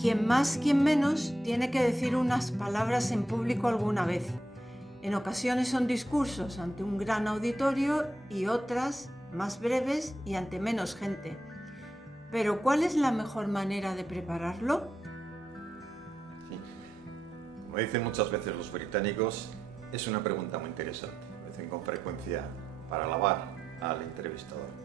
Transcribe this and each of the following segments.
Quien más, quien menos, tiene que decir unas palabras en público alguna vez. En ocasiones son discursos ante un gran auditorio y otras más breves y ante menos gente. Pero ¿cuál es la mejor manera de prepararlo? Sí. Como dicen muchas veces los británicos, es una pregunta muy interesante. Lo dicen con frecuencia para alabar al entrevistador.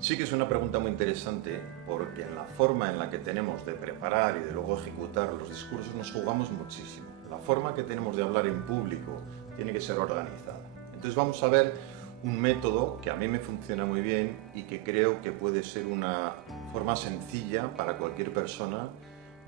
Sí que es una pregunta muy interesante porque en la forma en la que tenemos de preparar y de luego ejecutar los discursos nos jugamos muchísimo. La forma que tenemos de hablar en público tiene que ser organizada. Entonces vamos a ver un método que a mí me funciona muy bien y que creo que puede ser una forma sencilla para cualquier persona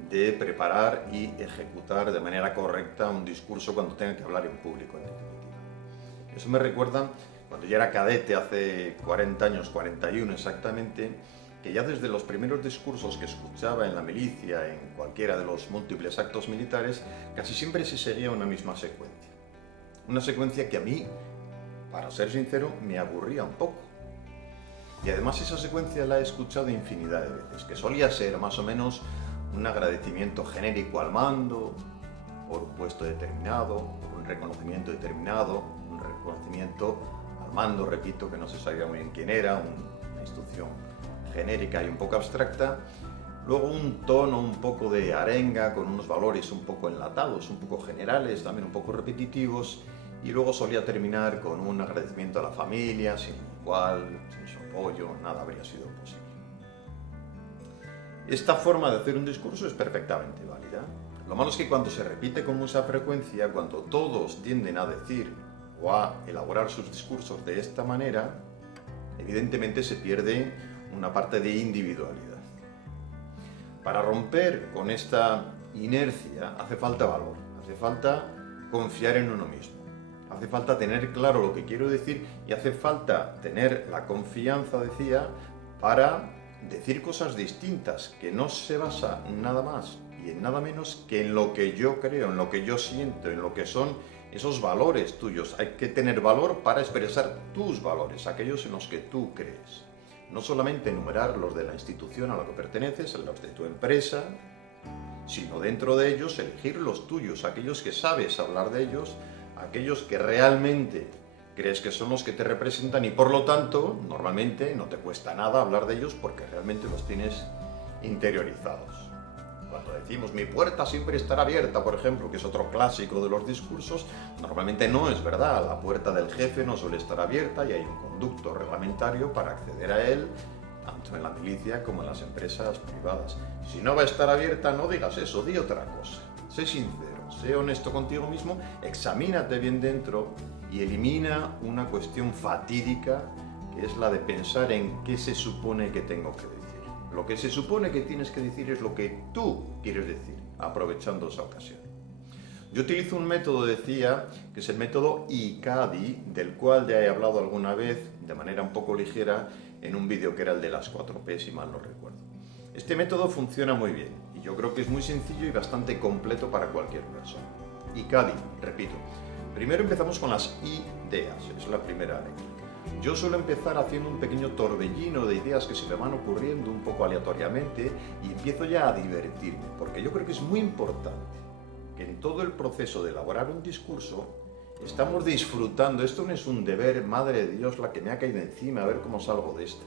de preparar y ejecutar de manera correcta un discurso cuando tenga que hablar en público, en definitiva. Eso me recuerda cuando yo era cadete hace 40 años, 41 exactamente, que ya desde los primeros discursos que escuchaba en la milicia, en cualquiera de los múltiples actos militares, casi siempre se seguía una misma secuencia. Una secuencia que a mí, para ser sincero, me aburría un poco. Y además esa secuencia la he escuchado infinidad de veces, que solía ser más o menos un agradecimiento genérico al mando, por un puesto determinado, por un reconocimiento determinado, un reconocimiento al mando, repito, que no se sabía muy bien quién era, una instrucción genérica y un poco abstracta, luego un tono un poco de arenga con unos valores un poco enlatados, un poco generales, también un poco repetitivos, y luego solía terminar con un agradecimiento a la familia, sin el cual, sin su apoyo, nada habría sido posible. Esta forma de hacer un discurso es perfectamente válida. Lo malo es que cuando se repite con mucha frecuencia, cuando todos tienden a decir o a elaborar sus discursos de esta manera, evidentemente se pierde una parte de individualidad. Para romper con esta inercia hace falta valor, hace falta confiar en uno mismo, hace falta tener claro lo que quiero decir y hace falta tener la confianza, decía, para decir cosas distintas, que no se basa nada más y en nada menos que en lo que yo creo, en lo que yo siento, en lo que son esos valores tuyos. Hay que tener valor para expresar tus valores, aquellos en los que tú crees. No solamente enumerar los de la institución a la que perteneces, los de tu empresa, sino dentro de ellos elegir los tuyos, aquellos que sabes hablar de ellos, aquellos que realmente crees que son los que te representan y por lo tanto, normalmente no te cuesta nada hablar de ellos porque realmente los tienes interiorizados. Cuando decimos mi puerta siempre estará abierta, por ejemplo, que es otro clásico de los discursos, normalmente no es verdad. La puerta del jefe no suele estar abierta y hay un conducto reglamentario para acceder a él, tanto en la milicia como en las empresas privadas. Si no va a estar abierta, no digas eso, di otra cosa. Sé sincero, sé honesto contigo mismo, examínate bien dentro y elimina una cuestión fatídica que es la de pensar en qué se supone que tengo que decir. Lo que se supone que tienes que decir es lo que tú quieres decir, aprovechando esa ocasión. Yo utilizo un método, decía, que es el método ICADI, del cual ya he hablado alguna vez, de manera un poco ligera, en un vídeo que era el de las 4P, si mal no recuerdo. Este método funciona muy bien, y yo creo que es muy sencillo y bastante completo para cualquier persona. ICADI, repito. Primero empezamos con las ideas, es la primera regla. Yo suelo empezar haciendo un pequeño torbellino de ideas que se me van ocurriendo un poco aleatoriamente y empiezo ya a divertirme, porque yo creo que es muy importante que en todo el proceso de elaborar un discurso estamos disfrutando. Esto no es un deber, madre de Dios, la que me ha caído encima, a ver cómo salgo de esta.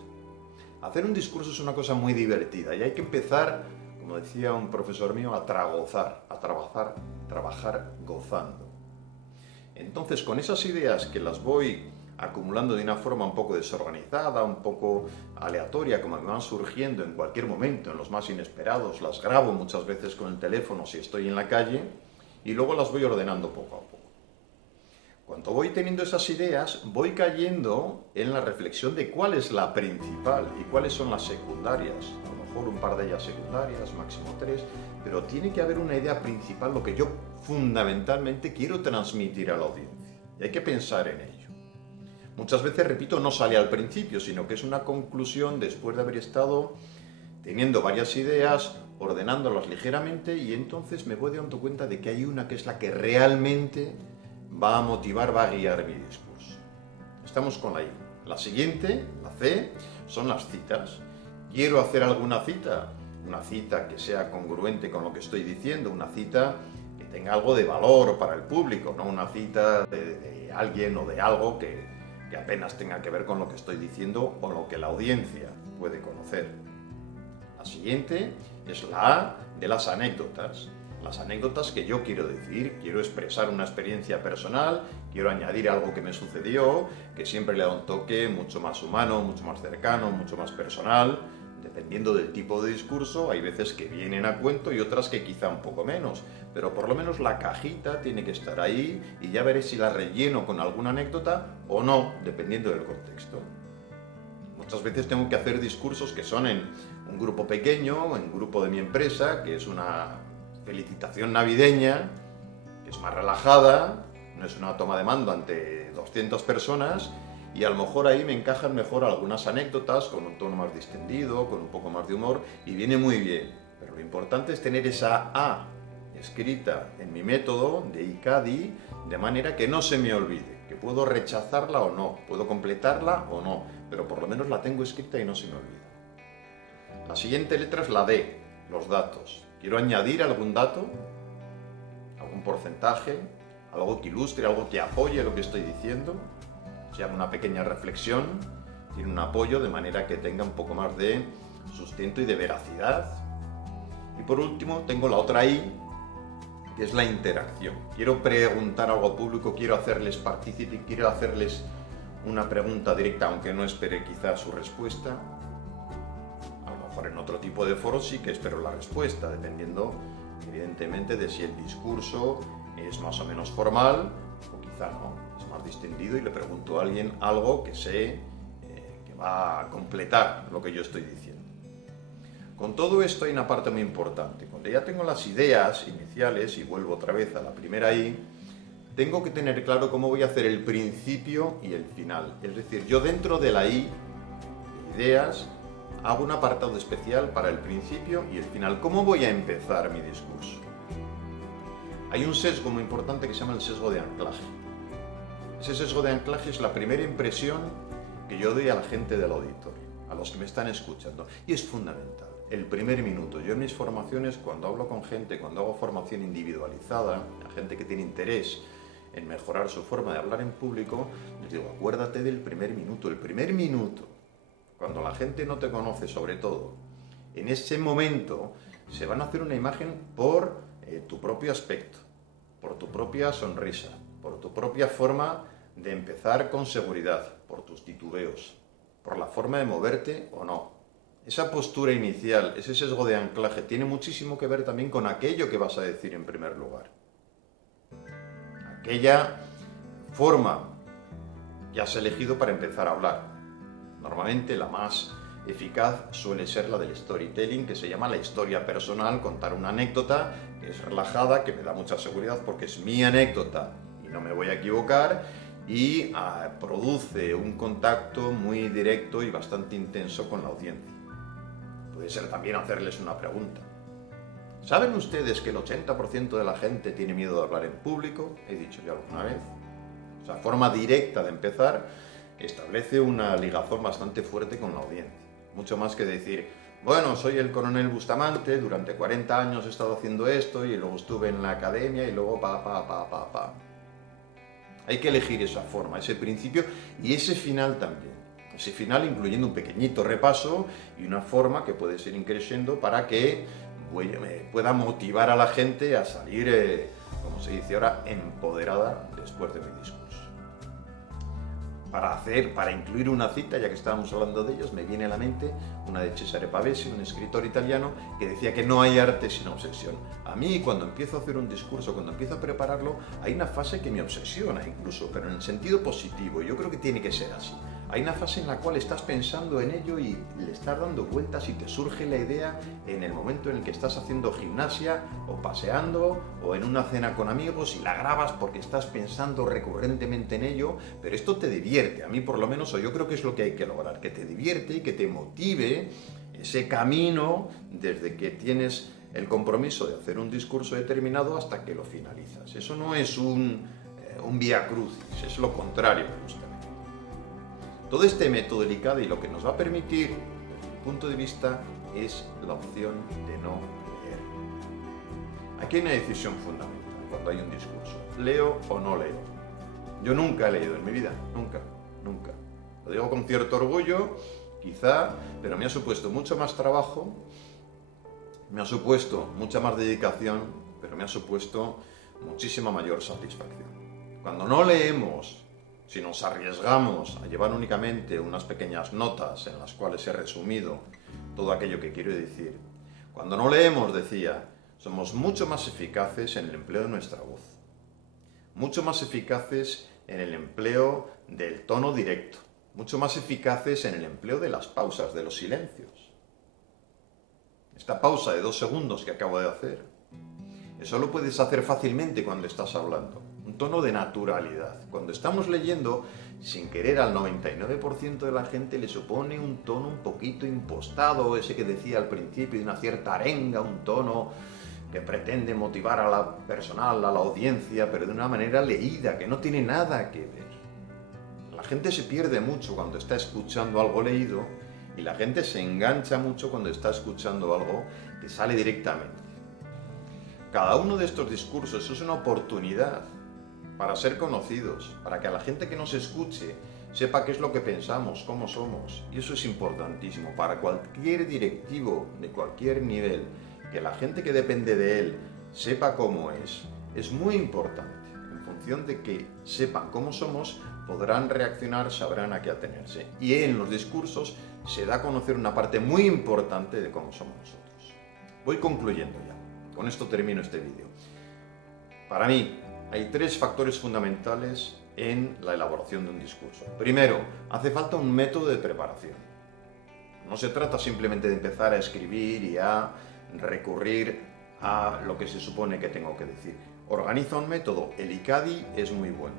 Hacer un discurso es una cosa muy divertida y hay que empezar, como decía un profesor mío, a tragozar, a trabajar gozando. Entonces, con esas ideas que las voy acumulando de una forma un poco desorganizada, un poco aleatoria, como me van surgiendo en cualquier momento, en los más inesperados, las grabo muchas veces con el teléfono si estoy en la calle y luego las voy ordenando poco a poco. Cuando voy teniendo esas ideas, voy cayendo en la reflexión de cuál es la principal y cuáles son las secundarias. A lo mejor un par de ellas secundarias, máximo 3, pero tiene que haber una idea principal, lo que yo fundamentalmente quiero transmitir a la audiencia. Y hay que pensar en ello. Muchas veces, repito, no sale al principio, sino que es una conclusión después de haber estado teniendo varias ideas, ordenándolas ligeramente y entonces me voy dando cuenta de que hay una que es la que realmente va a motivar, va a guiar mi discurso. Estamos con la I. La siguiente, la C, son las citas. ¿Quiero hacer alguna cita? una cita que sea congruente con lo que estoy diciendo, una cita que tenga algo de valor para el público, no una cita de alguien o de algo que apenas tenga que ver con lo que estoy diciendo o lo que la audiencia puede conocer. La siguiente es la A de las anécdotas. Las anécdotas que yo quiero decir, quiero expresar una experiencia personal, quiero añadir algo que me sucedió, que siempre le da un toque mucho más humano, mucho más cercano, mucho más personal. Dependiendo del tipo de discurso, hay veces que vienen a cuento y otras que quizá un poco menos, pero por lo menos la cajita tiene que estar ahí y ya veré si la relleno con alguna anécdota o no, dependiendo del contexto. Muchas veces tengo que hacer discursos que son en un grupo pequeño, en un grupo de mi empresa, que es una felicitación navideña, que es más relajada, no es una toma de mando ante 200 personas, y a lo mejor ahí me encajan mejor algunas anécdotas con un tono más distendido, con un poco más de humor, y viene muy bien. Pero lo importante es tener esa A escrita en mi método de ICADI, de manera que no se me olvide, que puedo rechazarla o no, puedo completarla o no, pero por lo menos la tengo escrita y no se me olvida. La siguiente letra es la D, los datos. Quiero añadir algún dato, algún porcentaje, algo que ilustre, algo que apoye lo que estoy diciendo. Se llama una pequeña reflexión, tiene un apoyo de manera que tenga un poco más de sustento y de veracidad. Y por último tengo la otra I, que es la interacción. Quiero preguntar algo al público, quiero hacerles partícipe, quiero hacerles una pregunta directa, aunque no espere quizás su respuesta. A lo mejor en otro tipo de foro sí que espero la respuesta, dependiendo evidentemente de si el discurso es más o menos formal o quizá no. Más distendido y le pregunto a alguien algo que sé que va a completar lo que yo estoy diciendo. Con todo esto hay una parte muy importante. Cuando ya tengo las ideas iniciales y vuelvo otra vez a la primera I, tengo que tener claro cómo voy a hacer el principio y el final. Es decir, yo dentro de la I, de ideas, hago un apartado especial para el principio y el final. ¿Cómo voy a empezar mi discurso? Hay un sesgo muy importante que se llama el sesgo de anclaje. Ese sesgo de anclaje es la primera impresión que yo doy a la gente del auditorio, a los que me están escuchando. Y es fundamental. El primer minuto. Yo en mis formaciones, cuando hablo con gente, cuando hago formación individualizada, a gente que tiene interés en mejorar su forma de hablar en público, les digo, acuérdate del primer minuto. El primer minuto, cuando la gente no te conoce sobre todo, en ese momento se van a hacer una imagen por tu propio aspecto, por tu propia sonrisa, por tu propia forma de empezar con seguridad, por tus titubeos, por la forma de moverte o no. Esa postura inicial, ese sesgo de anclaje, tiene muchísimo que ver también con aquello que vas a decir en primer lugar. Aquella forma que has elegido para empezar a hablar. Normalmente la más eficaz suele ser la del storytelling, que se llama la historia personal, contar una anécdota que es relajada, que me da mucha seguridad porque es mi anécdota no me voy a equivocar y produce un contacto muy directo y bastante intenso con la audiencia. Puede ser también hacerles una pregunta. ¿Saben ustedes que el 80% de la gente tiene miedo de hablar en público? He dicho ya alguna vez. O sea, forma directa de empezar establece una ligazón bastante fuerte con la audiencia. Mucho más que decir, bueno, soy el coronel Bustamante, durante 40 años he estado haciendo esto y luego estuve en la academia y luego pa. Hay que elegir esa forma, ese principio y ese final también. Ese final incluyendo un pequeñito repaso y una forma que puede ser increciendo para que pueda motivar a la gente a salir, como se dice ahora, empoderada después de mi discurso. Para incluir una cita, ya que estábamos hablando de ellos, me viene a la mente una de Cesare Pavese, un escritor italiano, que decía que no hay arte sin obsesión. A mí, cuando empiezo a hacer un discurso, cuando empiezo a prepararlo, hay una fase que me obsesiona incluso, pero en el sentido positivo. Yo creo que tiene que ser así. Hay una fase en la cual estás pensando en ello y le estás dando vueltas y te surge la idea en el momento en el que estás haciendo gimnasia o paseando o en una cena con amigos y la grabas porque estás pensando recurrentemente en ello, pero esto te divierte. A mí por lo menos, o yo creo que es lo que hay que lograr, que te divierte y que te motive ese camino desde que tienes el compromiso de hacer un discurso determinado hasta que lo finalizas. Eso no es un vía crucis, es lo contrario justamente. Todo este método delicado y lo que nos va a permitir, desde mi punto de vista, es la opción de no leer. Aquí hay una decisión fundamental cuando hay un discurso. ¿Leo o no leo? Yo nunca he leído en mi vida, nunca. Lo digo con cierto orgullo, quizá, pero me ha supuesto mucho más trabajo, me ha supuesto mucha más dedicación, pero me ha supuesto muchísima mayor satisfacción. Cuando no leemos, si nos arriesgamos a llevar únicamente unas pequeñas notas en las cuales he resumido todo aquello que quiero decir, cuando no leemos, decía, somos mucho más eficaces en el empleo de nuestra voz, mucho más eficaces en el empleo del tono directo, mucho más eficaces en el empleo de las pausas, de los silencios. Esta pausa de 2 segundos que acabo de hacer, eso lo puedes hacer fácilmente cuando estás hablando. Un tono de naturalidad. Cuando estamos leyendo, sin querer, al 99% de la gente le supone un tono un poquito impostado, ese que decía al principio, de una cierta arenga, un tono que pretende motivar a la personal, a la audiencia, pero de una manera leída, que no tiene nada que ver. La gente se pierde mucho cuando está escuchando algo leído y la gente se engancha mucho cuando está escuchando algo que sale directamente. Cada uno de estos discursos es una oportunidad para ser conocidos, para que a la gente que nos escuche sepa qué es lo que pensamos, cómo somos. Y eso es importantísimo para cualquier directivo de cualquier nivel, que la gente que depende de él sepa cómo es muy importante. En función de que sepan cómo somos, podrán reaccionar, sabrán a qué atenerse. Y en los discursos se da a conocer una parte muy importante de cómo somos nosotros. Voy concluyendo ya. Con esto termino este vídeo. Para mí, hay 3 factores fundamentales en la elaboración de un discurso. Primero, hace falta un método de preparación. No se trata simplemente de empezar a escribir y a recurrir a lo que se supone que tengo que decir. Organiza un método. El ICADI es muy bueno.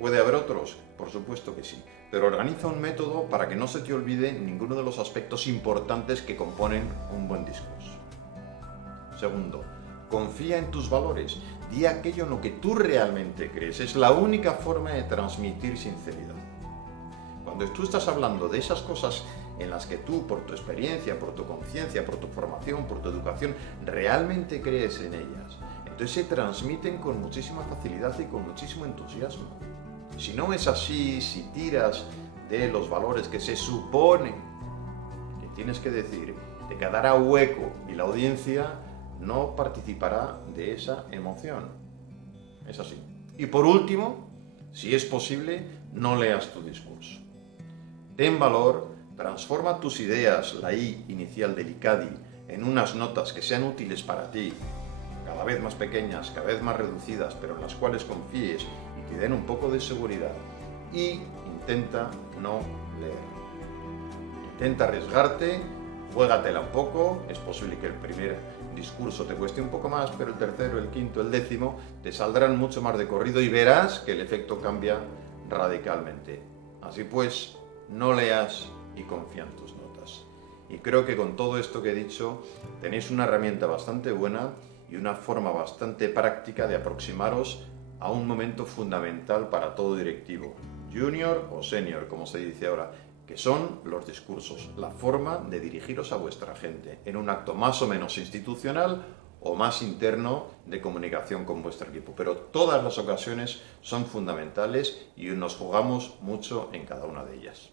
¿Puede haber otros? Por supuesto que sí. Pero organiza un método para que no se te olvide ninguno de los aspectos importantes que componen un buen discurso. Segundo, confía en tus valores. Di aquello en lo que tú realmente crees. Es la única forma de transmitir sinceridad. Cuando tú estás hablando de esas cosas en las que tú, por tu experiencia, por tu conciencia, por tu formación, por tu educación, realmente crees en ellas, entonces se transmiten con muchísima facilidad y con muchísimo entusiasmo. Si no es así, si tiras de los valores que se supone que tienes que decir, te quedará hueco y la audiencia no participará de esa emoción. Es así. Y por último, si es posible, no leas tu discurso. Ten valor, transforma tus ideas, la I inicial del ICADI, en unas notas que sean útiles para ti, cada vez más pequeñas, cada vez más reducidas, pero en las cuales confíes y te den un poco de seguridad. Y intenta no leer. Intenta arriesgarte, juégatela un poco, es posible que el primer discurso te cueste un poco más, pero el tercero, el quinto, el décimo te saldrán mucho más de corrido y verás que el efecto cambia radicalmente. Así pues, no leas y confía en tus notas. Y creo que con todo esto que he dicho tenéis una herramienta bastante buena y una forma bastante práctica de aproximaros a un momento fundamental para todo directivo, junior o senior, como se dice ahora, que son los discursos, la forma de dirigiros a vuestra gente en un acto más o menos institucional o más interno de comunicación con vuestro equipo. Pero todas las ocasiones son fundamentales y nos jugamos mucho en cada una de ellas.